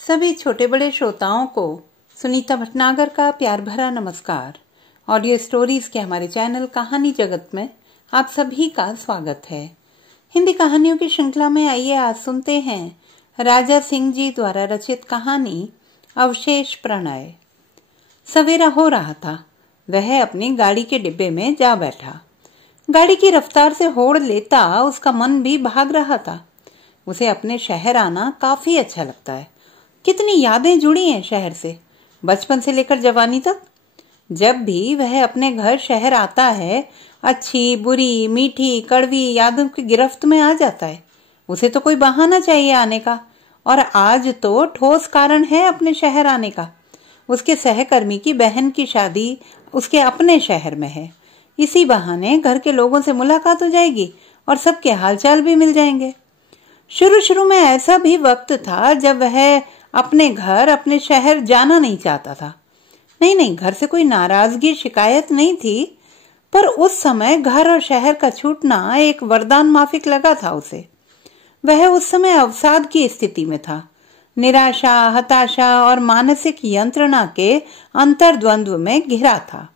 सभी छोटे बड़े श्रोताओं को सुनीता भटनागर का प्यार भरा नमस्कार। ऑडियो स्टोरीज के हमारे चैनल कहानी जगत में आप सभी का स्वागत है। हिंदी कहानियों की श्रृंखला में आइए आज सुनते हैं राजा सिंह जी द्वारा रचित कहानी अवशेष प्रणय। सवेरा हो रहा था। वह अपनी गाड़ी के डिब्बे में जा बैठा। गाड़ी की रफ्तार से होड़ लेता उसका मन भी भाग रहा था। उसे अपने शहर आना काफी अच्छा लगता है। कितनी यादें जुड़ी हैं शहर से, बचपन से लेकर जवानी तक। जब भी वह अपने घर शहर आता है, अच्छी बुरी मीठी कड़वी यादों की गिरफ्त में आ जाता है। उसे तो कोई बहाना चाहिए आने का, और आज तो ठोस कारण है अपने शहर आने का। उसके सहकर्मी की बहन की शादी उसके अपने शहर में है। इसी बहाने घर के लोगों से मुलाकात हो जाएगी और सबके हालचाल भी मिल जाएंगे। शुरू शुरू में ऐसा भी वक्त था जब वह अपने घर अपने शहर जाना नहीं चाहता था। नहीं, घर से कोई नाराजगी शिकायत नहीं थी, पर उस समय घर और शहर का छूटना एक वरदान माफिक लगा था उसे। वह उस समय अवसाद की स्थिति में था। निराशा, हताशा और मानसिक यंत्रणा के अंतर्द्वंद्व में घिरा था।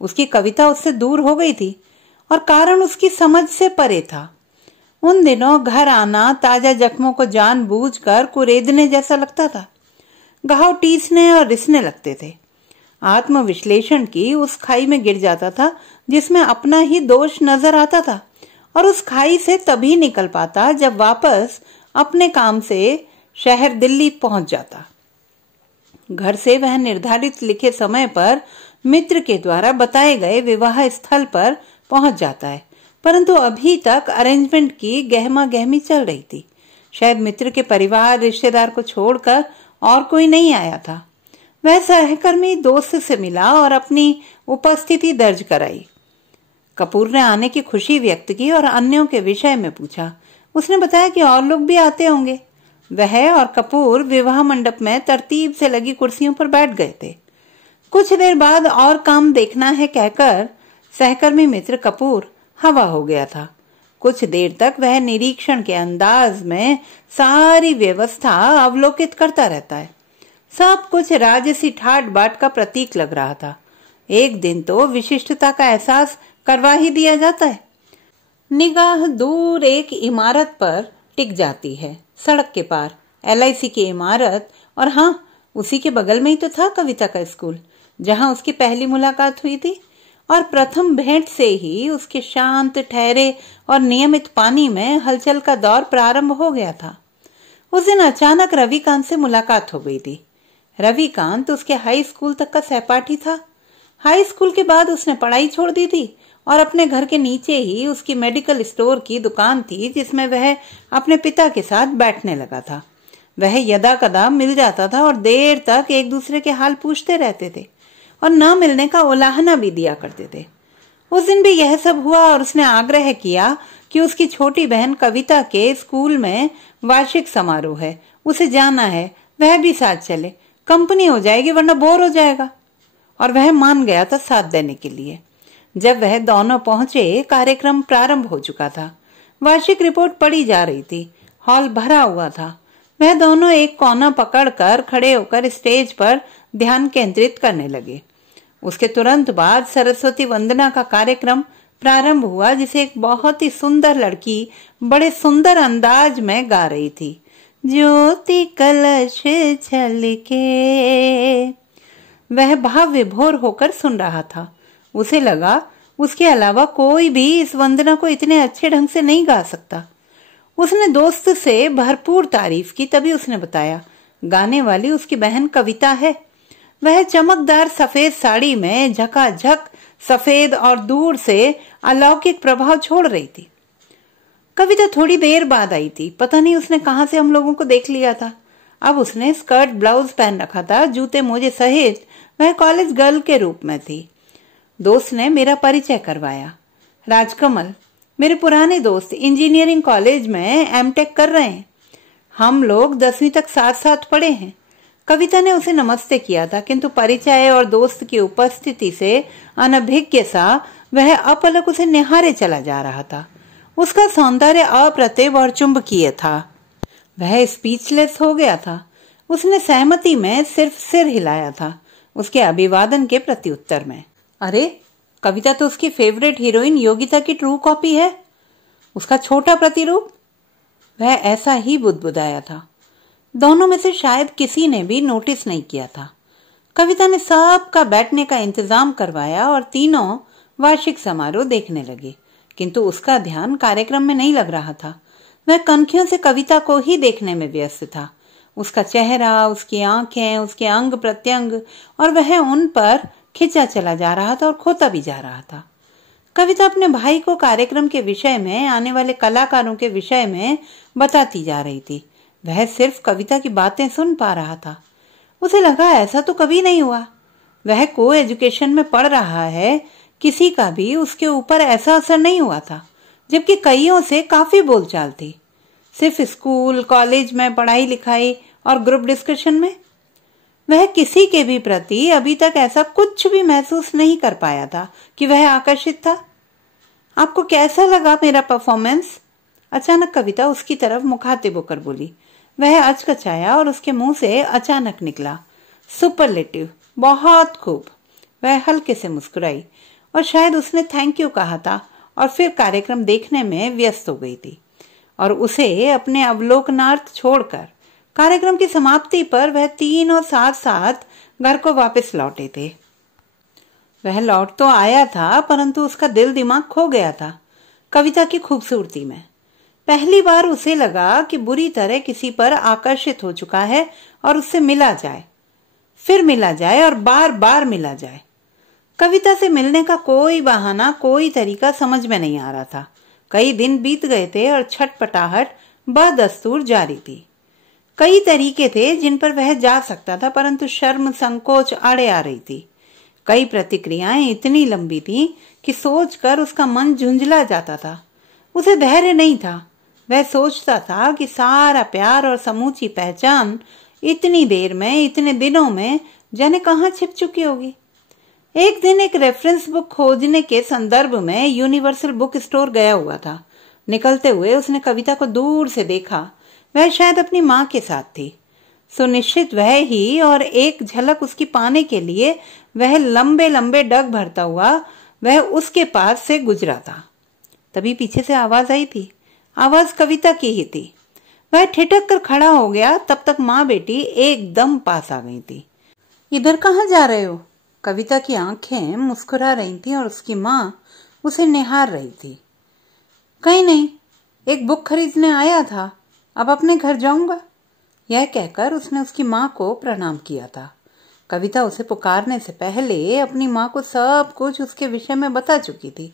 उसकी कविता उससे दूर हो गई थी और कारण उसकी समझ से परे था। उन दिनों घर आना ताजा जख्मों को जानबूझकर कुरेदने जैसा लगता था। घाव टीसने और रिसने लगते थे। आत्मविश्लेषण की उस खाई में गिर जाता था जिसमें अपना ही दोष नजर आता था, और उस खाई से तभी निकल पाता जब वापस अपने काम से शहर दिल्ली पहुंच जाता। घर से वह निर्धारित लिखे समय पर मित्र के द्वारा बताए गए विवाह स्थल पर पहुंच जाता है, परंतु अभी तक अरेंजमेंट की गहमा गहमी चल रही थी। शायद मित्र के परिवार रिश्तेदार को छोड़कर और कोई नहीं आया था। वह सहकर्मी दोस्त से मिला और अपनी उपस्थिति दर्ज कराई। कपूर ने आने की खुशी व्यक्त की और अन्यों के विषय में पूछा। उसने बताया कि और लोग भी आते होंगे। वह और कपूर विवाह मंडप में तरतीब से लगी कुर्सियों पर बैठ गए थे। कुछ देर बाद और काम देखना है कहकर सहकर्मी मित्र कपूर हवा हो गया था। कुछ देर तक वह निरीक्षण के अंदाज में सारी व्यवस्था अवलोकित करता रहता है। सब कुछ राजसी ठाट बाट का प्रतीक लग रहा था। एक दिन तो विशिष्टता का एहसास करवा ही दिया जाता है। निगाह दूर एक इमारत पर टिक जाती है, सड़क के पार LIC की इमारत, और हाँ, उसी के बगल में ही तो था कविता का स्कूल, जहां उसकी पहली मुलाकात हुई थी। और प्रथम भेंट से ही उसके शांत ठहरे और नियमित पानी में हलचल का दौर प्रारंभ हो गया था। उस दिन अचानक रविकांत से मुलाकात हो गई थी। रविकांत उसके हाई स्कूल तक का सहपाठी था। हाई स्कूल के बाद उसने पढ़ाई छोड़ दी थी और अपने घर के नीचे ही उसकी मेडिकल स्टोर की दुकान थी, जिसमें वह अपने पिता के साथ बैठने लगा था। वह यदा कदा मिल जाता था और देर तक एक दूसरे के हाल पूछते रहते थे और न मिलने का उलाहना भी दिया करते थे। उस दिन भी यह सब हुआ और उसने आग्रह किया कि उसकी छोटी बहन कविता के स्कूल में वार्षिक समारोह है, उसे जाना है, वह भी साथ चले, कंपनी हो जाएगी वरना बोर हो जाएगा। और वह मान गया था साथ देने के लिए। जब वह दोनों पहुंचे, कार्यक्रम प्रारंभ हो चुका था। वार्षिक रिपोर्ट पढ़ी जा रही थी। हॉल भरा हुआ था। वह दोनों एक कोना पकड़कर खड़े होकर स्टेज पर ध्यान केंद्रित करने लगे। उसके तुरंत बाद सरस्वती वंदना का कार्यक्रम प्रारंभ हुआ, जिसे एक बहुत ही सुंदर लड़की बड़े सुंदर अंदाज में गा रही थी। ज्योति कलश झलके। वह भाव विभोर होकर सुन रहा था। उसे लगा उसके अलावा कोई भी इस वंदना को इतने अच्छे ढंग से नहीं गा सकता। उसने दोस्त से भरपूर तारीफ की। तभी उसने बताया, गाने वाली उसकी बहन कविता है। वह चमकदार सफेद साड़ी में झकाझक सफेद और दूर से अलौकिक प्रभाव छोड़ रही थी। कविता थोड़ी देर बाद आई थी। पता नहीं उसने कहां से हम लोगों को देख लिया था। अब उसने स्कर्ट ब्लाउज पहन रखा था, जूते मोजे सहित वह कॉलेज गर्ल के रूप में थी। दोस्त ने मेरा परिचय करवाया। राजकमल, मेरे पुराने दोस्त, इंजीनियरिंग कॉलेज में MTech कर रहे हैं। हम लोग 10वीं तक साथ साथ पढ़े हैं। कविता ने उसे नमस्ते किया था, किंतु परिचय और दोस्त की उपस्थिति से अनभिज्ञ सा वह अपलक उसे निहारे चला जा रहा था। उसका सौंदर्य अप्रतिभ और चुंबकीय था। वह स्पीचलेस हो गया था। उसने सहमति में सिर्फ सिर हिलाया था उसके अभिवादन के प्रत्युत्तर में। अरे, कविता तो उसकी फेवरेट हीरोइन योगिता की ट्रू कॉपी है, उसका छोटा प्रतिरूप। वह ऐसा ही बुदबुदाया था। दोनों में से शायद किसी ने भी नोटिस नहीं किया था। कविता ने सबका बैठने का इंतजाम करवाया और तीनों वार्षिक समारोह देखने लगे, किंतु उसका ध्यान कार्यक्रम में नहीं लग रहा था। वह कनखियों से कविता को ही देखने में व्यस्त था। उसका चेहरा, उसकी आंखें, उसके अंग प्रत्यंग, और वह उन पर खिंचा चला जा रहा था और खोता भी जा रहा था। कविता अपने भाई को कार्यक्रम के विषय में, आने वाले कलाकारों के विषय में बताती जा रही थी। वह सिर्फ कविता की बातें सुन पा रहा था। उसे लगा ऐसा तो कभी नहीं हुआ। वह को एजुकेशन में पढ़ रहा है, किसी का भी उसके ऊपर ऐसा असर नहीं हुआ था, जबकि कईयों से काफी बोलचाल थी। सिर्फ स्कूल कॉलेज में पढ़ाई लिखाई और ग्रुप डिस्कशन में वह किसी के भी प्रति अभी तक ऐसा कुछ भी महसूस नहीं कर पाया था कि वह आकर्षित था। आपको कैसा लगा मेरा परफॉर्मेंस? अचानक कविता उसकी तरफ मुखातिब होकर बोली। वह अचकचाया और उसके मुंह से अचानक निकला, सुपरलेटिव, बहुत खूब। वह हल्के से मुस्कुराई और शायद उसने थैंक यू कहा था और फिर कार्यक्रम देखने में व्यस्त हो गई थी। और उसे अपने अवलोकनार्थ छोड़कर कार्यक्रम की समाप्ति पर वह तीनों साथ साथ घर को वापस लौटे थे। वह लौट तो आया था, परंतु उसका दिल दिमाग खो गया था कविता की खूबसूरती में। पहली बार उसे लगा कि बुरी तरह किसी पर आकर्षित हो चुका है और उससे मिला जाए, फिर मिला जाए और बार बार मिला जाए। कविता से मिलने का कोई बहाना, कोई तरीका समझ में नहीं आ रहा था। कई दिन बीत गए थे और छटपटाहट बदस्तूर जारी थी। कई तरीके थे जिन पर वह जा सकता था, परंतु शर्म संकोच आड़े आ रही थी। कई प्रतिक्रियाएं इतनी लंबी थीं कि सोचकर उसका मन झुंझला जाता था। उसे धैर्य नहीं था। वह सोचता था कि सारा प्यार और समूची पहचान इतनी देर में, इतने दिनों में जाने कहाँ छिप चुकी होगी। एक दिन एक रेफरेंस बुक खोजने के संदर्भ में यूनिवर्सल बुक स्टोर गया हुआ था। निकलते हुए उसने कविता को दूर से देखा। वह शायद अपनी माँ के साथ थी, सुनिश्चित वह ही, और एक झलक उसकी पाने के लिए वह लंबे लंबे डग भरता हुआ वह उसके पास से गुजरा था। तभी पीछे से आवाज आई थी। आवाज कविता की ही थी। वह ठिठक कर खड़ा हो गया। तब तक माँ बेटी एकदम पास आ गई थी। इधर कहाँ जा रहे हो? कविता की आंखें मुस्कुरा रही थी और उसकी माँ उसे निहार रही थी। कहीं नहीं, एक बुक खरीदने आया था, अब अपने घर जाऊंगा। यह कहकर उसने उसकी माँ को प्रणाम किया था। कविता उसे पुकारने से पहले अपनी माँ को सब कुछ उसके विषय में बता चुकी थी।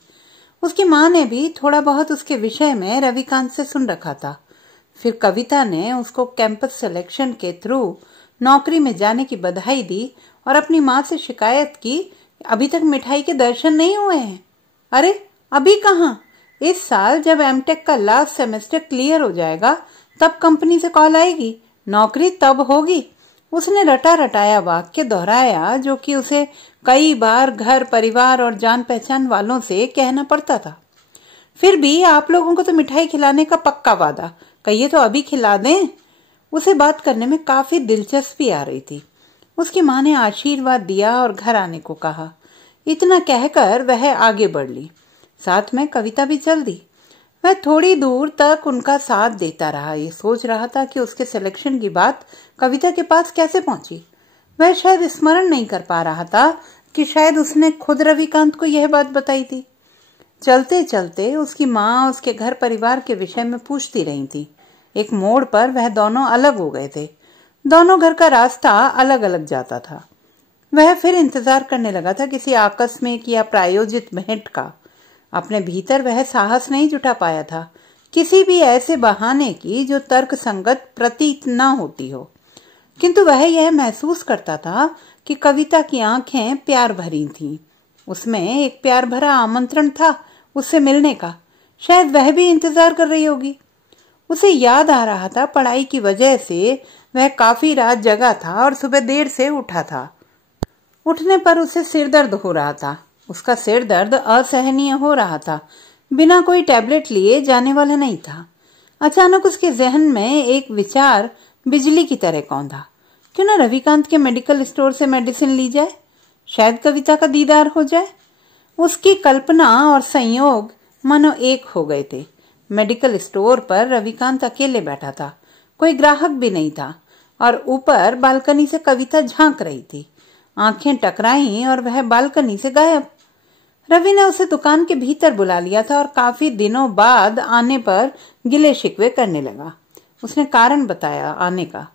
उसकी माँ ने भी थोड़ा बहुत उसके विषय में रविकांत से सुन रखा था। फिर कविता ने उसको कैंपस सिलेक्शन के थ्रू नौकरी में जाने की बधाई दी और अपनी माँ से शिकायत की, अभी तक मिठाई के दर्शन नहीं हुए हैं। अरे अभी कहाँ? इस साल जब एमटेक का लास्ट सेमेस्टर क्लियर हो जाएगा तब कंपनी से कॉल आएगी, नौकरी तब होगी। उसने रटा रटाया वाक्य दोहराया जो कि उसे कई बार घर परिवार और जान पहचान वालों से कहना पड़ता था। फिर भी आप लोगों को तो मिठाई खिलाने का पक्का वादा, कहिए तो अभी खिला दें। उसे बात करने में काफी दिलचस्पी आ रही थी। उसकी माँ ने आशीर्वाद दिया और घर आने को कहा। इतना कहकर वह आगे बढ़ ली। साथ में कविता भी चल दी। वह थोड़ी दूर तक उनका साथ देता रहा। ये सोच रहा था कि उसके सिलेक्शन की बात कविता के पास कैसे पहुंची। वह शायद स्मरण नहीं कर पा रहा था कि शायद उसने खुद रविकांत को यह बात बताई थी। चलते चलते उसकी माँ उसके घर परिवार के विषय में पूछती रही थी। एक मोड़ पर वह दोनों अलग हो गए थे। दोनों घर का रास्ता अलग अलग जाता था। वह फिर इंतजार करने लगा था किसी आकस्मिक या प्रायोजित भेंट का। अपने भीतर वह साहस नहीं जुटा पाया था किसी भी ऐसे बहाने की जो तर्क संगत प्रतीत न होती हो, किंतु वह यह महसूस करता था कि कविता की आंखें प्यार भरी थीं। उसमें एक प्यार भरा आमंत्रण था उससे मिलने का। शायद वह भी इंतजार कर रही होगी। उसे याद आ रहा था पढ़ाई की वजह से वह काफी रात जगा था और सुबह देर से उठा था। उठने पर उसे सिर दर्द हो रहा था। उसका सिर दर्द असहनीय हो रहा था, बिना कोई टैबलेट लिए जाने वाला नहीं था। अचानक उसके जहन में एक विचार बिजली की तरह कौंधा। क्यों ना रविकांत के मेडिकल स्टोर से मेडिसिन ली जाए, शायद कविता का दीदार हो जाए। उसकी कल्पना और संयोग मानो एक हो गए थे। मेडिकल स्टोर पर रविकांत अकेले बैठा था, कोई ग्राहक भी नहीं था और ऊपर बालकनी से कविता झांक रही थी। आंखें टकराई और वह बालकनी से गायब। रवि ने उसे दुकान के भीतर बुला लिया था और काफी दिनों बाद आने पर गिले शिकवे करने लगा। उसने कारण बताया आने का।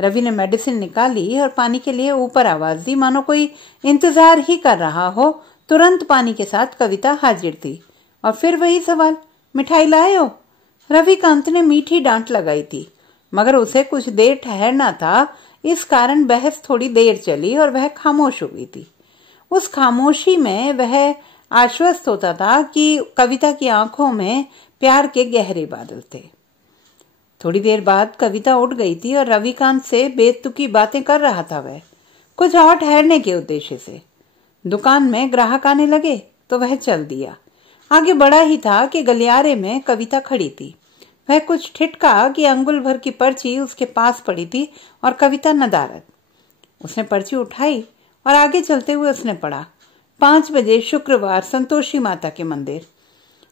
रवि ने मेडिसिन निकाली और पानी के लिए ऊपर आवाज दी, मानो कोई इंतजार ही कर रहा हो। तुरंत पानी के साथ कविता हाजिर थी और फिर वही सवाल, मिठाई लाए हो? रविकांत ने मीठी डांट लगाई थी, मगर उसे कुछ देर ठहरना था, इस कारण बहस थोड़ी देर चली और वह खामोश हो गई थी। उस खामोशी में वह आश्वस्त होता था कि कविता की आंखों में प्यार के गहरे बादल थे। थोड़ी देर बाद कविता उठ गई थी और रविकांत से बेतुकी बातें कर रहा था वह, कुछ और ठहरने के उद्देश्य से। दुकान में ग्राहक आने लगे तो वह चल दिया। आगे बढ़ा ही था कि गलियारे में कविता खड़ी थी। वह कुछ ठिठका कि अंगुल भर की पर्ची उसके पास पड़ी थी और कविता नदारद। उसने पर्ची उठाई और आगे चलते हुए उसने पढ़ा, 5 बजे शुक्रवार, संतोषी माता के मंदिर।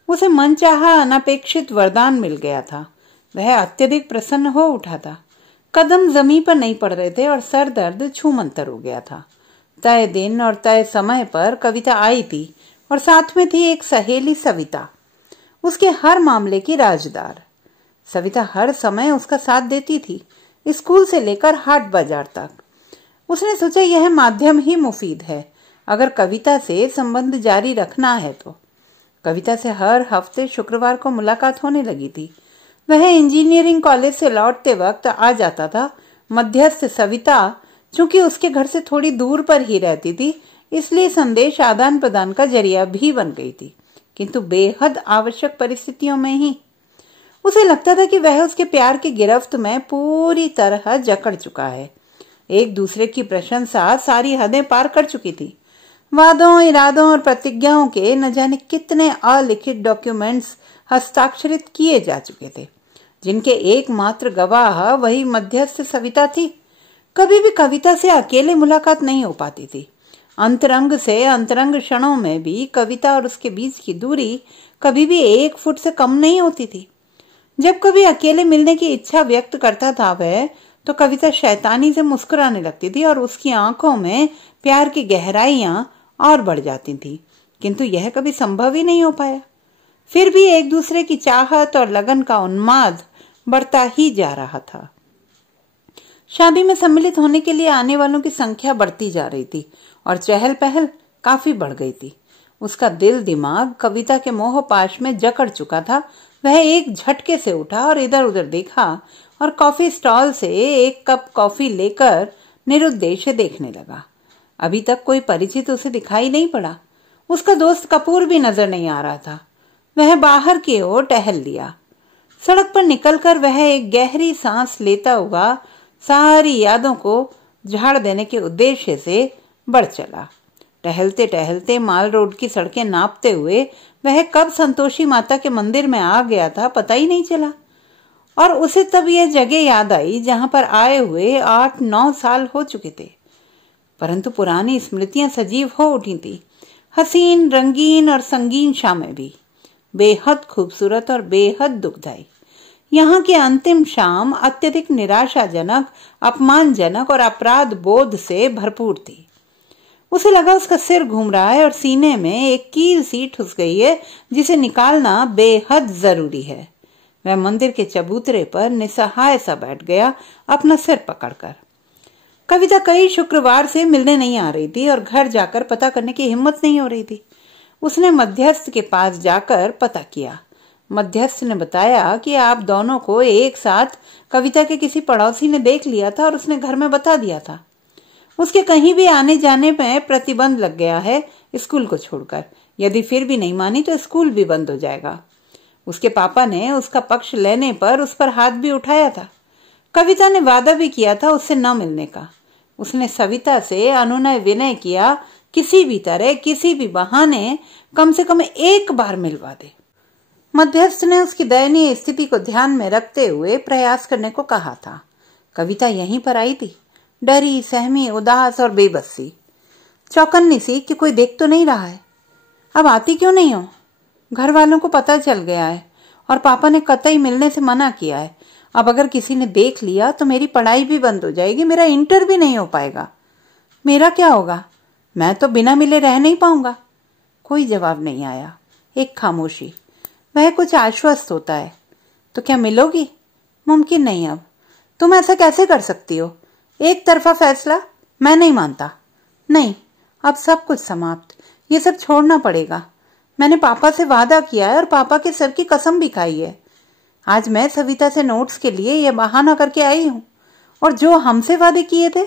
उसे मनचाहा अनपेक्षित वरदान मिल गया था। वह अत्यधिक प्रसन्न हो उठा था। कदम जमीन पर नहीं पड़ रहे थे और सर दर्द छूमंतर हो गया था। तय दिन और तय समय पर कविता आई थी और साथ में थी एक सहेली सविता, उसके हर मामले की राजदार। सविता हर समय उसका साथ देती थी, स्कूल से लेकर हाट बाजार तक। उसने सोचा यह माध्यम ही मुफीद है अगर कविता से संबंध जारी रखना है तो। कविता से हर हफ्ते शुक्रवार को मुलाकात होने लगी थी। वह इंजीनियरिंग कॉलेज से लौटते वक्त आ जाता था। मध्यस्थ सविता चूंकि उसके घर से थोड़ी दूर पर ही रहती थी, इसलिए संदेश आदान प्रदान का जरिया भी बन गई थी, किंतु बेहद आवश्यक परिस्थितियों में ही। उसे लगता था कि वह उसके प्यार की गिरफ्त में पूरी तरह जकड़ चुका है। एक दूसरे की प्रशंसा सारी हदें पार कर चुकी थी। वादों, इरादों और प्रतिज्ञाओं के न जाने कितने अलिखित डॉक्यूमेंट्स हस्ताक्षरित किए जा चुके थे, जिनके एकमात्र गवाह वही मध्यस्थ सविता थी। कभी भी कविता से अकेले मुलाकात नहीं हो पाती थी। अंतरंग से अंतरंग क्षणों में भी कविता और उसके बीच की दूरी कभी भी 1 फुट से कम नहीं होती थी। जब कभी अकेले मिलने की इच्छा व्यक्त करता था वह, तो कविता शैतानी से मुस्कुराने लगती थी और उसकी आंखों में प्यार की गहराइयां और बढ़ जाती थी, किंतु यह कभी संभव ही नहीं हो पाया। फिर भी एक दूसरे की चाहत और लगन का उन्माद बढ़ता ही जा रहा था। शादी में सम्मिलित होने के लिए आने वालों की संख्या बढ़ती जा रही थी और चहल पहल काफी बढ़ गई थी। उसका दिल दिमाग कविता के मोह पाश में जकड़ चुका था। वह एक झटके से उठा और इधर उधर देखा और कॉफी स्टॉल से 1 कप कॉफी लेकर निरुद्देश्य देखने लगा। अभी तक कोई परिचित उसे दिखाई नहीं पड़ा। उसका दोस्त कपूर भी नजर नहीं आ रहा था। वह बाहर की ओर टहल लिया। सड़क पर निकलकर वह एक गहरी सांस लेता हुआ सारी यादों को झाड़ देने के उद्देश्य से बढ़ चला। टहलते टहलते माल रोड की सड़कें नापते हुए वह कब संतोषी माता के मंदिर में आ गया था पता ही नहीं चला। और उसे तब यह जगह याद आई जहां पर आए हुए 8-9 साल हो चुके थे, परंतु पुरानी स्मृतियां सजीव हो उठी थी। हसीन, रंगीन और संगीन शामें भी, बेहद खूबसूरत और बेहद दुखदायी। यहाँ की अंतिम शाम अत्यधिक निराशाजनक, अपमानजनक और अपराध बोध से भरपूर थी। उसे लगा उसका सिर घूम रहा है और सीने में एक कील सी ठुस गई है जिसे निकालना बेहद जरूरी है। वह मंदिर के चबूतरे पर निसहाय सा बैठ गया, अपना सिर पकड़कर। कविता कई शुक्रवार से मिलने नहीं आ रही थी और घर जाकर पता करने की हिम्मत नहीं हो रही थी। उसने मध्यस्थ के पास जाकर पता किया। मध्यस्थ ने बताया कि आप दोनों को एक साथ कविता के किसी पड़ोसी ने देख लिया था और उसने घर में बता दिया था। उसके कहीं भी आने जाने में प्रतिबंध लग गया है स्कूल को छोड़कर। यदि फिर भी नहीं मानी तो स्कूल भी बंद हो जाएगा। उसके पापा ने उसका पक्ष लेने पर उस पर हाथ भी उठाया था। कविता ने वादा भी किया था उससे न मिलने का। उसने सविता से अनुनय विनय किया, किसी भी तरह, किसी भी बहाने कम से कम एक बार मिलवा दे। मध्यस्थ ने उसकी दयनीय स्थिति को ध्यान में रखते हुए प्रयास करने को कहा था। कविता यहीं पर आई थी। डरी, सहमी, उदास और बेबसी, चौकन्नी सी कि कोई देख तो नहीं रहा है। अब आती क्यों नहीं हो? घर वालों को पता चल गया है और पापा ने कतई मिलने से मना किया है। अब अगर किसी ने देख लिया तो मेरी पढ़ाई भी बंद हो जाएगी, मेरा इंटर भी नहीं हो पाएगा। मेरा क्या होगा? मैं तो बिना मिले रह नहीं पाऊंगा। कोई जवाब नहीं आया, एक खामोशी। वह कुछ आश्वस्त होता है। तो क्या मिलोगी? मुमकिन नहीं। अब तुम ऐसा कैसे कर सकती हो? एक तरफा फैसला मैं नहीं मानता। नहीं, अब सब कुछ समाप्त। ये सब छोड़ना पड़ेगा। मैंने पापा से वादा किया है और पापा के सर की कसम भी खाई है। आज मैं सविता से नोट्स के लिए यह बहाना करके आई हूं। और जो हमसे वादे किए थे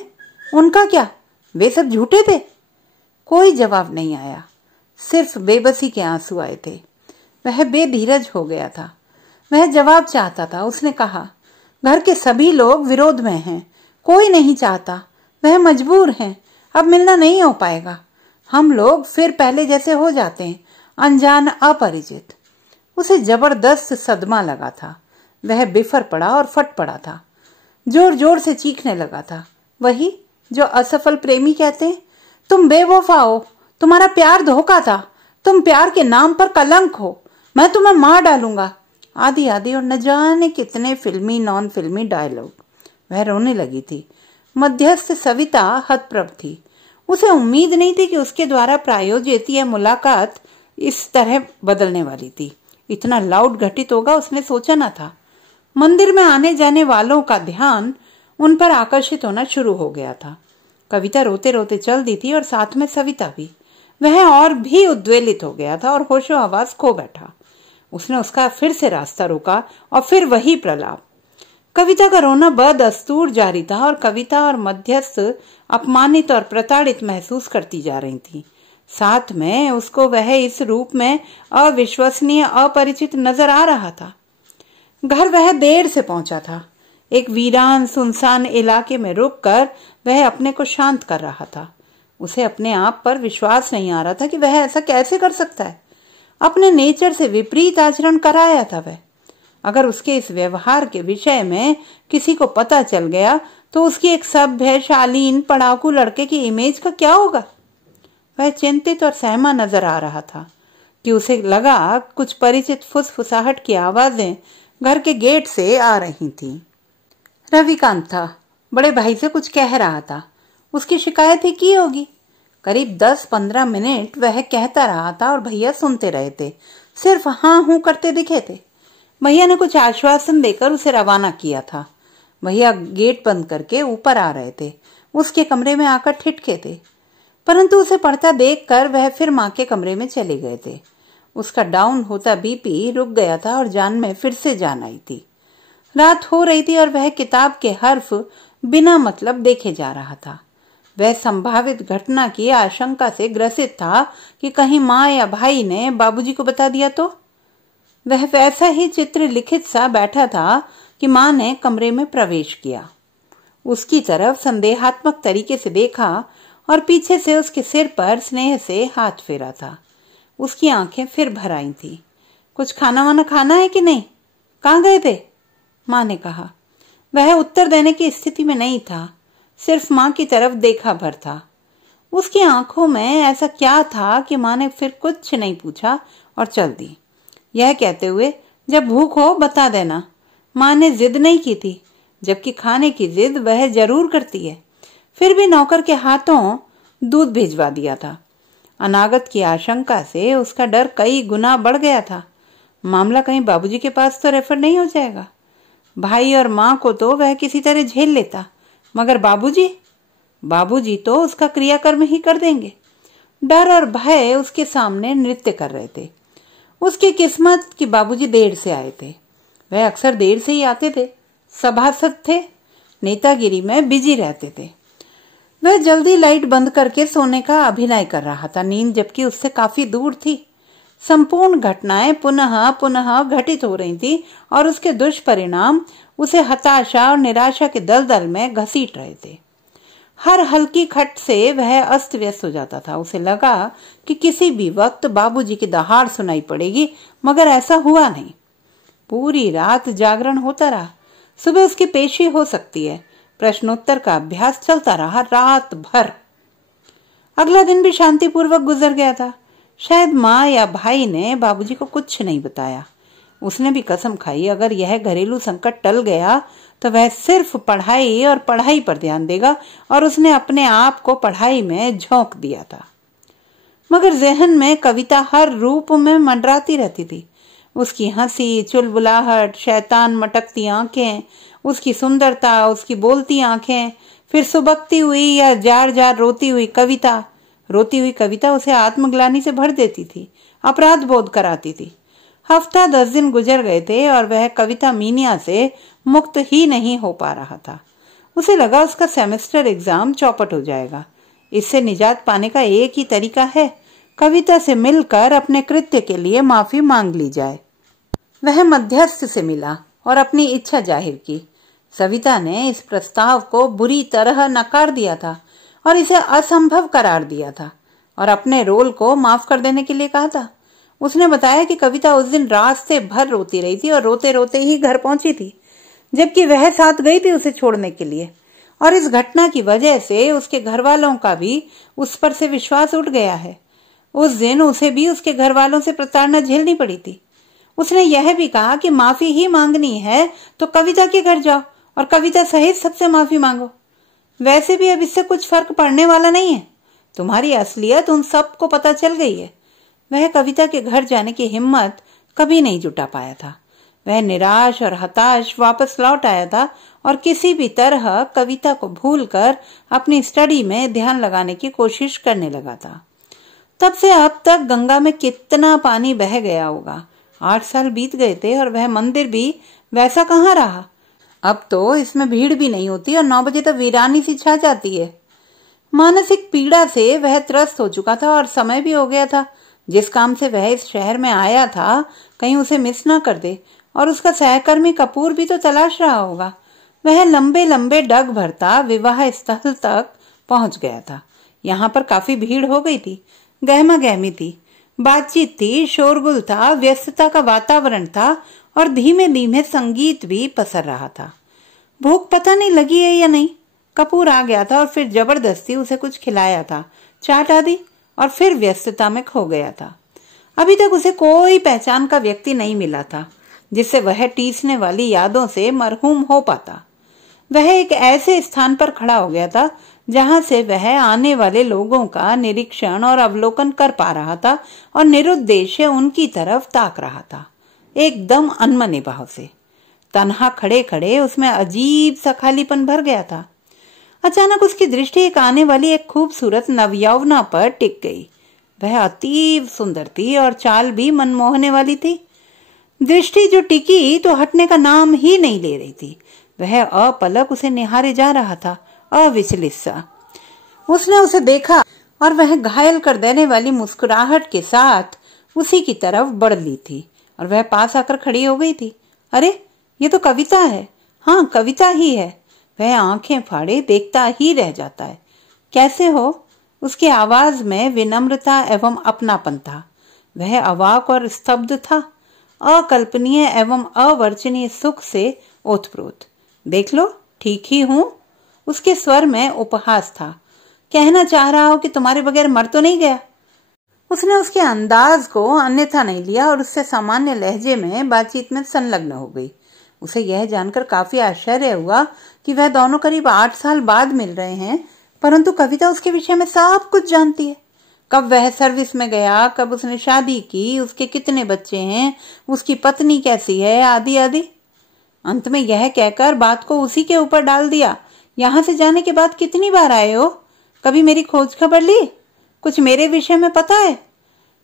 उनका क्या? वे सब झूठे थे। कोई जवाब नहीं आया, सिर्फ बेबसी के आंसू आए थे। वह बेधीरज हो गया था। वह जवाब चाहता था। उसने कहा, घर के सभी लोग विरोध में हैं, कोई नहीं चाहता, वह मजबूर हैं, अब मिलना नहीं हो पाएगा। हम लोग फिर पहले जैसे हो जाते हैं, अनजान, अपरिचित। उसे जबरदस्त सदमा लगा था। वह बिफर पड़ा और फट पड़ा था। जोर जोर से चीखने लगा था। वही जो असफल प्रेमी कहते हैं, तुम बेवफा हो, तुम्हारा प्यार धोखा था, तुम प्यार के नाम पर कलंक हो, मैं तुम्हें मार डालूंगा, आदि आदि और न जाने कितने फिल्मी नॉन फिल्मी डायलॉग। वह रोने लगी थी। मध्यस्थ सविता हतप्रभ थी। उसे उम्मीद नहीं थी कि उसके द्वारा प्रायोजित यह मुलाकात इस तरह बदलने वाली थी। इतना लाउड घटित होगा उसने सोचा न था। मंदिर में आने जाने वालों का ध्यान उन पर आकर्षित होना शुरू हो गया था। कविता रोते रोते चल दी थी और साथ में सविता भी। वह और भी उद्वेलित हो गया था और होशो हवास खो बैठा। उसने उसका फिर से रास्ता रोका और फिर वही प्रलाप। कविता का रोना बदस्तूर जारी था और कविता और मध्यस्थ अपमानित और प्रताड़ित महसूस करती जा रही थी। साथ में उसको वह इस रूप में अविश्वसनीय, अपरिचित नजर आ रहा था। घर वह देर से पहुंचा था। एक वीरान सुनसान इलाके में रुककर वह अपने को शांत कर रहा था। उसे अपने आप पर विश्वास नहीं आ रहा था कि वह ऐसा कैसे कर सकता है। अपने नेचर से विपरीत आचरण कराया था वह। अगर उसके इस व्यवहार के विषय में किसी को पता चल गया तो उसकी एक सभ्य, शालीन, पढ़ाकू लड़के की इमेज का क्या होगा? वह चिंतित और सहमा नजर आ रहा था कि उसे लगा कुछ परिचित फुसफुसाहट की आवाजें घर के गेट से आ रही थीं। रविकांत था। बड़े भाई से कुछ कह रहा था। उसकी शिकायत ही की होगी। करीब 10-15 मिनट वह कहता रहा था और भैया सुनते रहे थे, सिर्फ हाँ हूं करते दिखे थे। भैया ने कुछ आश्वासन देकर उसे रवाना किया था। भैया गेट बंद करके ऊपर आ रहे थे। उसके कमरे में आकर ठिठके थे, परंतु उसे पढ़ता देखकर वह फिर माँ के कमरे में चले गए थे। उसका डाउन होता बीपी रुक गया था और जान में फिर से जान आई थी। रात हो रही थी और वह किताब के हर्फ बिना मतलब देखे जा रहा था। वह संभावित घटना की आशंका से ग्रसित था कि कहीं माँ या भाई ने बाबूजी को बता दिया तो। वह वैसा ही चित्र लिखित सा बैठा था कि माँ ने कमरे में प्रवेश किया। उसकी तरफ संदेहात्मक तरीके से देखा और पीछे से उसके सिर पर स्नेह से हाथ फेरा था। उसकी आंखें फिर भर आई थी। कुछ खाना वाना खाना है कि नहीं? कहाँ गए थे? माँ ने कहा। वह उत्तर देने की स्थिति में नहीं था, सिर्फ माँ की तरफ देखा भर था। उसकी आंखों में ऐसा क्या था कि माँ ने फिर कुछ नहीं पूछा और चल दी, यह कहते हुए, जब भूख हो बता देना। माँ ने जिद नहीं की थी, जबकि खाने की जिद वह जरूर करती है। फिर भी नौकर के हाथों दूध भिजवा दिया था। अनागत की आशंका से उसका डर कई गुना बढ़ गया था। मामला कहीं बाबूजी के पास तो रेफर नहीं हो जाएगा। भाई और माँ को तो वह किसी तरह झेल लेता, मगर बाबूजी तो उसका क्रियाकर्म ही कर देंगे। डर और भय उसके सामने नृत्य कर रहे थे। उसकी किस्मत कि बाबूजी देर से आए थे। वह अक्सर देर से ही आते थे। सभासद थे, नेतागिरी में बिजी रहते थे। वह जल्दी लाइट बंद करके सोने का अभिनय कर रहा था। नींद जबकि उससे काफी दूर थी। संपूर्ण घटनाएं पुनः पुनः घटित हो रही थी और उसके दुष्परिणाम उसे हताशा और निराशा के दलदल में घसीट रहे थे। हर हल्की खट से वह अस्त व्यस्त हो जाता था। उसे लगा कि किसी भी वक्त बाबूजी की दहाड़ सुनाई पड़ेगी, मगर ऐसा हुआ नहीं। पूरी रात जागरण होता रहा। सुबह उसकी पेशी हो सकती है, प्रश्नोत्तर का अभ्यास चलता रहा रात भर। अगला दिन भी शांतिपूर्वक गुजर गया था। शायद माँ या भाई ने बाबूजी को कुछ नहीं बताया। उसने भी कसम खाई अगर यह घरेलू संकट टल गया तो वह सिर्फ पढ़ाई और पढ़ाई पर ध्यान देगा, और उसने अपने आप को पढ़ाई में झोंक दिया था। मगर जहन में कविता हर रूप में मंडराती रहती थी। उसकी हंसी, चुलबुलाहट, शैतान मटकती आंखें, उसकी सुंदरता, उसकी बोलती आंखें, फिर सुबकती हुई या जार जार रोती हुई कविता। रोती हुई कविता उसे आत्मग्लानि से भर देती थी, अपराध बोध कराती थी। हफ्ता 10 दिन गुजर गए थे और वह कविता मीनिया से मुक्त ही नहीं हो पा रहा था। उसे लगा उसका सेमेस्टर एग्जाम चौपट हो जाएगा। इससे निजात पाने का एक ही तरीका है, कविता से मिलकर अपने कृत्य के लिए माफी मांग ली जाए। वह मध्यस्थ से मिला और अपनी इच्छा जाहिर की। सविता ने इस प्रस्ताव को बुरी तरह नकार दिया था और इसे असंभव करार दिया था और अपने रोल को माफ कर देने के लिए कहा था। उसने बताया कि कविता उस दिन रास्ते भर रोती रही थी और रोते रोते ही घर पहुंची थी, जबकि वह साथ गई थी उसे छोड़ने के लिए। और इस घटना की वजह से उसके घर वालों का भी उस पर से विश्वास उठ गया है। उस दिन उसे भी उसके घर वालों से प्रताड़ना झेलनी पड़ी थी। उसने यह भी कहा कि माफी ही मांगनी है तो कविता के घर जाओ और कविता सहित सबसे माफी मांगो। वैसे भी अब इससे कुछ फर्क पड़ने वाला नहीं है। तुम्हारी असलियत उन सबको पता चल गई है। वह कविता के घर जाने की हिम्मत कभी नहीं जुटा पाया था। वह निराश और हताश वापस लौट आया था और किसी भी तरह कविता को भूलकर अपनी स्टडी में ध्यान लगाने की कोशिश करने लगा था। तब से अब तक गंगा में कितना पानी बह गया होगा। 8 साल बीत गए थे और वह मंदिर भी वैसा कहाँ रहा। अब तो इसमें भीड़ भी नहीं होती और 9 बजे तक वीरानी सी छा जाती है। मानसिक पीड़ा से वह त्रस्त हो चुका था और समय भी हो गया था। जिस काम से वह इस शहर में आया था कहीं उसे मिस ना कर दे, और उसका सहकर्मी कपूर भी तो तलाश रहा होगा। वह लंबे लंबे डग भरता विवाह स्थल तक पहुंच गया था। यहाँ पर काफी भीड़ हो गई थी, गहमा गहमी थी, बातचीत थी, शोरगुल था, व्यस्तता का वातावरण था और धीमे धीमे संगीत भी पसर रहा था। भूख पता नहीं लगी है या नहीं, कपूर आ गया था और फिर जबरदस्ती उसे कुछ खिलाया था, चाट आदि, और फिर व्यस्तता में खो गया था। अभी तक उसे कोई पहचान का व्यक्ति नहीं मिला था जिससे वह टीसने वाली यादों से मरहूम हो पाता। वह एक ऐसे स्थान पर खड़ा हो गया था जहां से वह आने वाले लोगों का निरीक्षण और अवलोकन कर पा रहा था और निरुद्देश्य उनकी तरफ ताक रहा था, एकदम अनमने भाव से। तन्हा खड़े खड़े उसमें अजीब सा खालीपन भर गया था। अचानक उसकी दृष्टि एक आने वाली एक खूबसूरत नवयौवना पर टिक गई। वह अतीव सुंदर थी और चाल भी मनमोहने वाली थी। दृष्टि जो टिकी तो हटने का नाम ही नहीं ले रही थी। वह अपलक उसे निहारे जा रहा था, अविचलित सा। उसने उसे देखा और वह घायल कर देने वाली मुस्कुराहट के साथ उसी की तरफ बढ़ ली थी और वह पास आकर खड़ी हो गई थी। अरे, ये तो कविता है। हाँ, कविता ही है। वह आंखें फाड़े देखता ही रह जाता है। कैसे हो? उसकी आवाज में विनम्रता एवं अपनापन था। वह अवाक और स्तब्ध था, अकल्पनीय एवं अवर्चनीय सुख से ओतप्रोत। देख लो, ठीक ही हूं। उसके स्वर में उपहास था। कहना चाह रहा हो कि तुम्हारे बगैर मर तो नहीं गया। उसने उसके अंदाज को अन्यथा नहीं लिया और उससे सामान्य लहजे में बातचीत में संलग्न हो गई। उसे यह जानकर काफी आश्चर्य हुआ कि वह दोनों करीब 8 साल बाद मिल रहे हैं, परंतु कविता उसके विषय में सब कुछ जानती है। कब वह सर्विस में गया, कब उसने शादी की, उसके कितने बच्चे हैं, उसकी पत्नी कैसी है, आदि आदि। अंत में यह कहकर बात को उसी के ऊपर डाल दिया, यहाँ से जाने के बाद कितनी बार आए हो? कभी मेरी खोज खबर ली? कुछ मेरे विषय में पता है?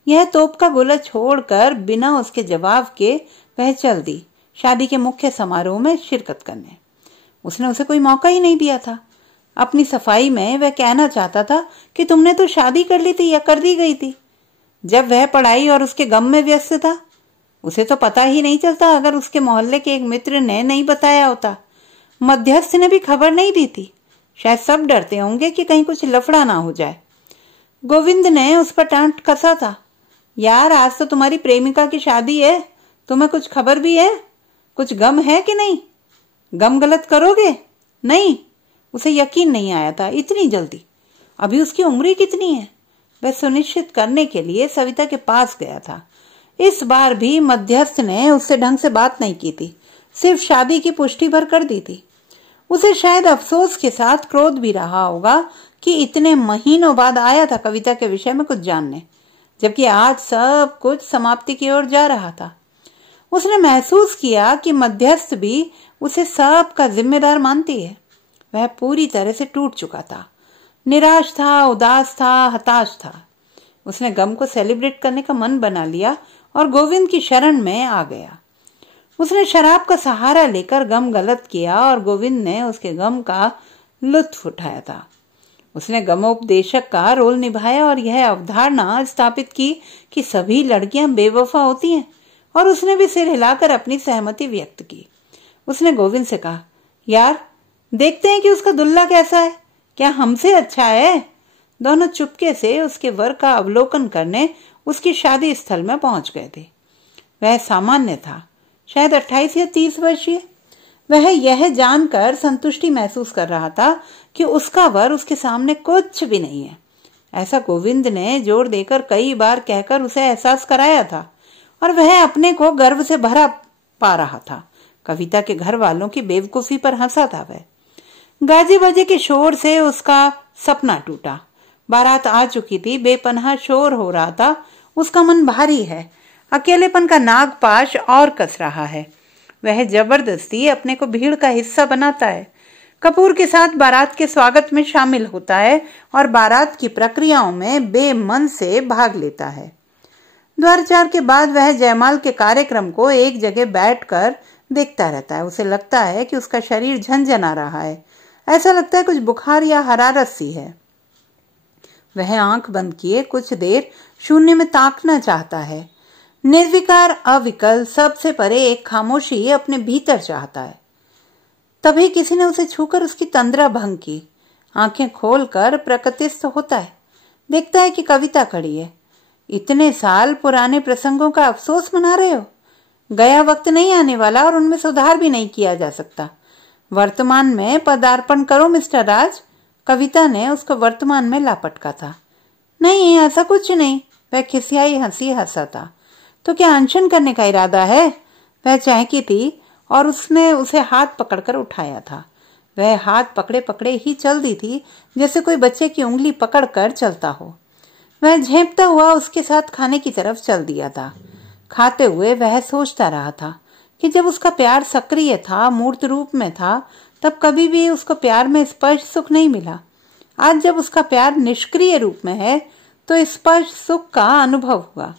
यह तोप का गोला छोड़कर बिना उसके जवाब के वह चल दी शादी के मुख्य समारोह में शिरकत करने। उसने उसे कोई मौका ही नहीं दिया था। अपनी सफाई में वह कहना चाहता था कि तुमने तो शादी कर ली थी या कर दी गई थी। जब वह पढ़ाई और उसके गम में व्यस्त था, उसे तो पता ही नहीं चलता अगर उसके मोहल्ले के एक मित्र ने नहीं बताया होता। मध्यस्थ ने भी खबर नहीं दी थी। शायद सब डरते होंगे कि कहीं कुछ लफड़ा ना हो जाए। गोविंद ने उस पर टांट कसा था, यार आज तो तुम्हारी प्रेमिका की शादी है, तुम्हें कुछ खबर भी है? कुछ गम है कि नहीं? गम गलत करोगे? नहीं, उसे यकीन नहीं आया था, इतनी जल्दी। अभी उसकी उम्र कितनी है? वह सुनिश्चित करने के लिए सविता के पास गया था। इस बार भी मध्यस्थ ने उससे ढंग से बात नहीं की थी, सिर्फ शादी की पुष्टि भर कर दी थी। उसे शायद अफसोस के साथ क्रोध भी रहा होगा कि इतने महीनों बाद आया था कविता के विषय में कुछ जानने, जबकि आज सब कुछ समाप्ति की ओर जा रहा था। उसने महसूस किया कि मध्यस्थ भी उसे सब का जिम्मेदार मानती है। वह पूरी तरह से टूट चुका था, निराश था, उदास था, हताश था। उसने गम को सेलिब्रेट करने का मन बना लिया और गोविंद की शरण में आ गया। उसने शराब का सहारा लेकर गम गलत किया और गोविंद ने उसके गम का लुत्फ उठाया था। उसने गमोपदेशक का रोल निभाया और यह अवधारणा स्थापित की कि सभी लड़कियां बेवफा होती हैं, और उसने भी सिर हिलाकर अपनी सहमति व्यक्त की। उसने गोविंद से कहा, यार देखते हैं कि उसका दुल्हा कैसा है, क्या हमसे अच्छा है? दोनों चुपके से उसके वर का अवलोकन करने उसकी शादी स्थल में पहुंच गए थे। वह सामान्य था, शायद 28 या 30 वर्षीय। वह यह जानकर संतुष्टि महसूस कर रहा था कि उसका वर उसके सामने कुछ भी नहीं है। ऐसा गोविंद ने जोर देकर कई बार कहकर उसे एहसास कराया था, और वह अपने को गर्व से भरा पा रहा था। कविता के घर वालों की बेवकूफी पर हंसा था वह। गाजे बाजे के शोर से उसका सपना टूटा। बारात आ चुकी थी, बेपनाह शोर हो रहा था। उसका मन भारी है, अकेलेपन का नागपाश और कस रहा है। वह जबरदस्ती अपने को भीड़ का हिस्सा बनाता है, कपूर के साथ बारात के स्वागत में शामिल होता है और बारात की प्रक्रियाओं में बेमन से भाग लेता है। द्वारचार के बाद वह जयमाल के कार्यक्रम को एक जगह बैठकर देखता रहता है। उसे लगता है कि उसका शरीर झंझना रहा है, ऐसा लगता है कुछ बुखार या हरारत सी है। वह आंख बंद किए कुछ देर शून्य में ताकना चाहता है। निर्विकार, अविकल, सबसे परे एक खामोशी अपने भीतर चाहता है। तभी किसी ने उसे छूकर उसकी तंद्रा भंग की। आंखें खोलकर प्रकृतिस्थ होता है, देखता है कि कविता खड़ी है। इतने साल पुराने प्रसंगों का अफसोस मना रहे हो? गया वक्त नहीं आने वाला और उनमें सुधार भी नहीं किया जा सकता। वर्तमान में पदार्पण करो मिस्टर राज। कविता ने उसको वर्तमान में लापटका था। नहीं, ऐसा कुछ नहीं। वह खिसियाई हंसी हंसा था। तो क्या अनशन करने का इरादा है? वह चहकी थी और उसने उसे हाथ पकड़कर उठाया था। वह हाथ पकड़े पकड़े ही चल दी थी, जैसे कोई बच्चे की उंगली पकड़कर चलता हो। वह झेंपता हुआ उसके साथ खाने की तरफ चल दिया था। खाते हुए वह सोचता रहा था कि जब उसका प्यार सक्रिय था, मूर्त रूप में था, तब कभी भी उसको प्यार में स्पर्श सुख नहीं मिला। आज जब उसका प्यार निष्क्रिय रूप में है, तो स्पर्श सुख का अनुभव हुआ।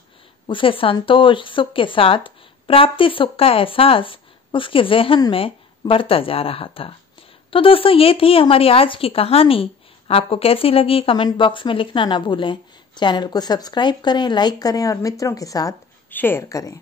उसे संतोष सुख के साथ प्राप्ति सुख का एहसास उसके जहन में बढ़ता जा रहा था। तो दोस्तों, ये थी हमारी आज की कहानी। आपको कैसी लगी कमेंट बॉक्स में लिखना ना भूलें। चैनल को सब्सक्राइब करें, लाइक करें और मित्रों के साथ शेयर करें।